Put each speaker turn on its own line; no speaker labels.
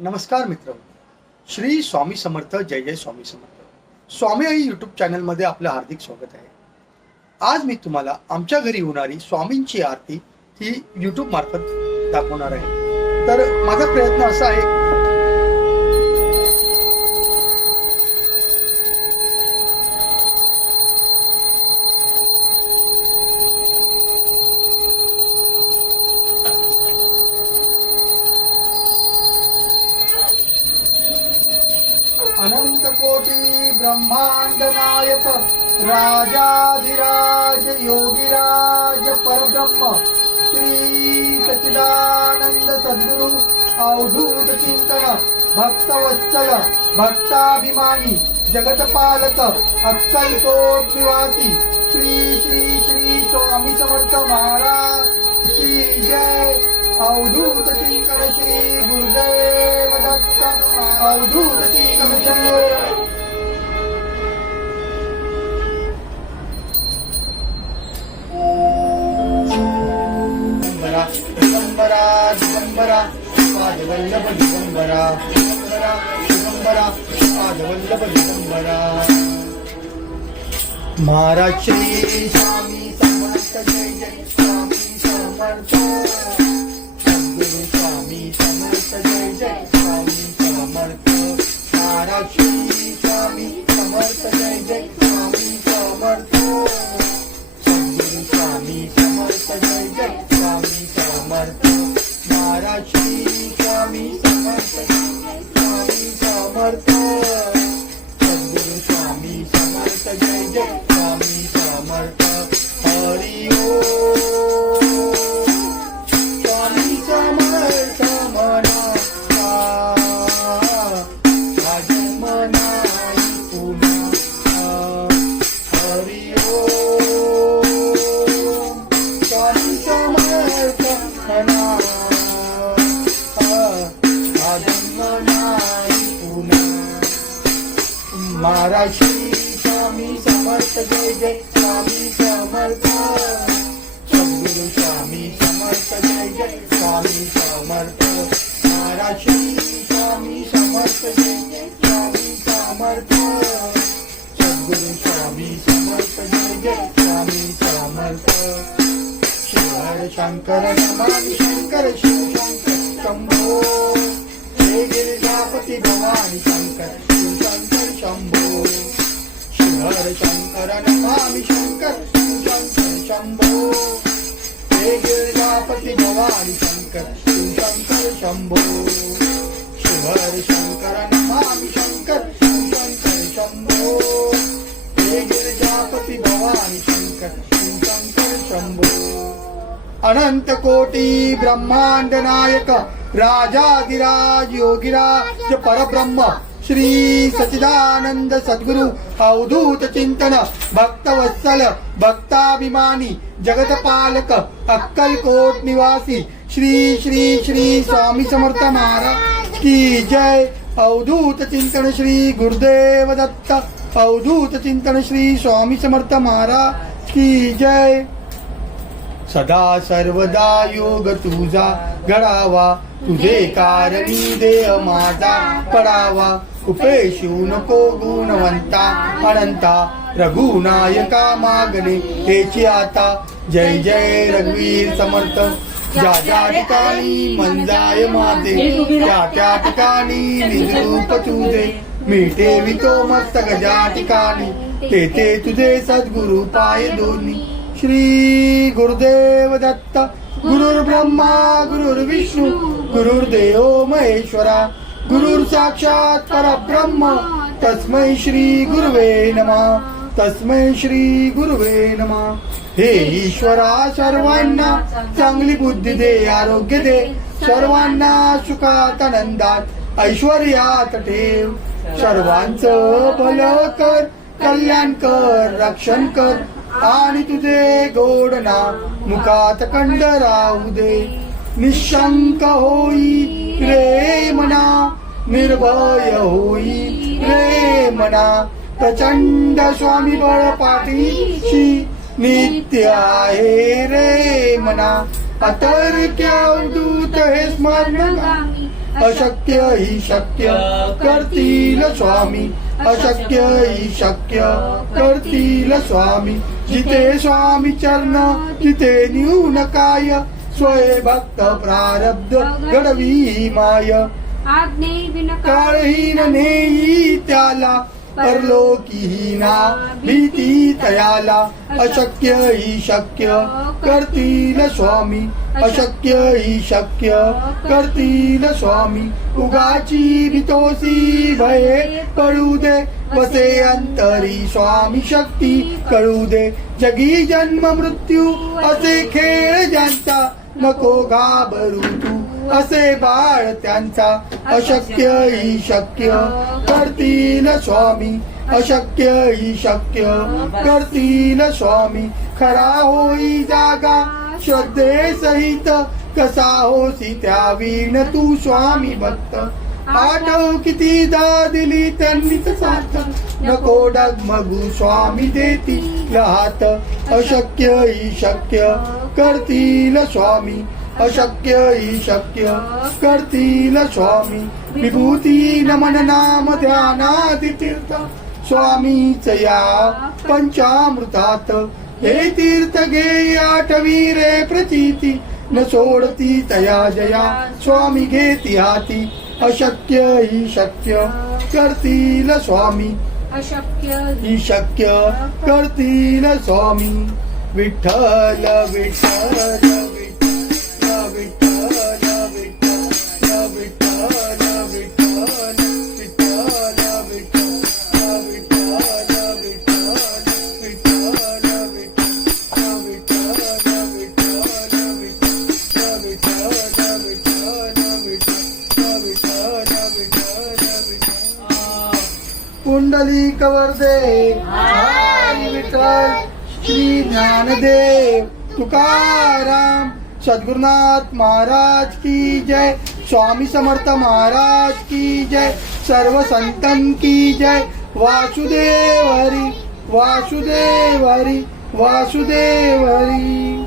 नमस्कार मित्र. श्री स्वामी समर्थ जय जय स्वामी समर्थ. स्वामी आई यूट्यूब चॅनलमध्ये आपलं हार्दिक स्वागत आहे. आज मी तुम्हाला आमच्या घरी होणारी स्वामींची आरती ही यूट्यूब मार्फत दाखवणार आहे. तर माझा प्रयत्न असा आहे कोटी ब्रह्मांड नायक राजाधिराज योगिराज परब्रह्म श्री सच्चिदानंद सद्गुरु अवधूत चिंतन भक्तवत्सल भक्ताभिमानी जगतपालक अक्कलकोट निवासी श्री श्री श्री स्वामी समर्थ महाराज श्री जय। अवधूत चिंतन श्री गुरुदेव दत्त अवधूत चिंतन जय दिगंबरा पादवल्लभ दिगंबरा दिगंबरा दिगंबरा पादवल्लभ दिगंबरा महाराज श्री स्वामी समर्थ जय जय स्वामी समर्थ। सद्गुरु स्वामी समर्थ जय जय स्वामी समर्थ। महाराज श्री स्वामी समर्थ जय जय महाराष्ट्री स्वामी समर्थ जय जय स्वामी समर्थ. सद्गुरु स्वामी समर्थ जय जय स्वामी समर्थ. महाराष्ट्री स्वामी समर्थ जय जय स्वामी समर्थ. सद्गुरु स्वामी समर्थ जय जय स्वामी समर्थ. शिवर शंकर नमामि शंकर शिव शंकर शंभो. हे गिरिजापती भवानी नमामि शंकर शिव शंकर शंभो हे गिरिजापती भवानी शंकर शिव शंकर शंभो शिवर शंकर नमामि शंकर शिव शंकर शंभो हे गिरिजापती भवानी शंकर शिव शंकर शंभो अनंत कोटी ब्रह्मांड नायक राजाधिराज योगिराज परब्रह्म श्री सचिदानंद सद्गुरु अवधूत चिंतन भक्तवत्सल भक्ताभिमानी जगतपालक अक्कलकोट निवासी श्री श्री श्री स्वामी समर्थ महाराज की जय। अवधूत चिंतन श्री गुरुदेव दत्त अवधूत चिंतन श्री स्वामी समर्थ महाराज की जय। सदा सर्वदा योग तुझा घडावा. तुझे कारणी देह माझा पडावा. उपेशू नको गुणवंता अनंता. रघुनायका मागणे तेची आता. जय जय रघुवीर समर्थ. ज्या ज्या ठिकाणी मंजाय माझे त्या त्या ठिकाणी निजरूप तुझे. मी ठेवितो मस्तक ज्या ठिकाणी तेथे तुझे सद्गुरु पाय दोन्ही. श्री गुरुदेव दत्त गुरुर् ब्रह्मा गुरुर्विष्णू गुरुर्देव महेश्वरा गुरुर साक्षात परब्रह्म तस्मै श्री गुरुवे नमः तस्मै श्री गुरुवे नमा. हे ईश्वरा सर्वांना चांगली बुद्धी दे आरोग्य दे सर्वांना सुखात आनंदात ऐश्वर्यात ठेव. सर्वांचं भलं कर कल्याण कर रक्षण कर आणि तुझे गोड नाम मुखात कंड राहू दे. निशंक होई रे मना निर्भय होई रे मना प्रचंड स्वामी बळ पाठीशी नित्य आहे रे मना अतर दूत हे स्मरण अशक्य ही शक्य करतील स्वामी. अशक्य ही शक्य करतील स्वामी. जिथे स्वामी चरण तिथे न्यून काय. स्वय भक्त प्रारब्ध घडवी माय.
आज्ञे
काळहीन नेई त्याला. परलोकीहीना भीती तयाला अशक्य ही शक्य करतील स्वामी अशक्य ही शक्य करतील स्वामी उगाची भीतोसी भये पडू दे वसे अंतरी स्वामी शक्ती कळू दे जगी जन्म मृत्यू असे खेळ ज्यांचा नको घाबरू तू. असे बाळ त्यांचा अशक्य ही शक्य करतील स्वामी. अशक्य ही शक्य करतील स्वामी. खरा होई जागा श्रद्धे सहित कसा होसी त्या वीण तू स्वामी भक्त. आठव किती दा दिली त्यांनीच साथ. नको डगमगू स्वामी देती हात अशक्य ही शक्य करतील स्वामी. अशक्य ही शक्य करतील स्वामी. विभूती नमन नाम ध्यानादि तीर्थ स्वामीच या पंचामृतात. हे तीर्थ घे आठवी रे प्रचिती. न सोडती तया जया स्वामी घेती हाती. अशक्य ही शक्य करतील स्वामी.
अशक्य
ही शक्य करतील स्वामी. विठ्ठल विठ्ठल. कुंडली कवर्दे हरी विठ्ठल श्री ज्ञानदेव तुकाराम सद्गुरुनाथ महाराज की जय स्वामी समर्थ महाराज की जय सर्व संतन की जय वासुदेव हरी वासुदेव हरी वासुदेव हरी.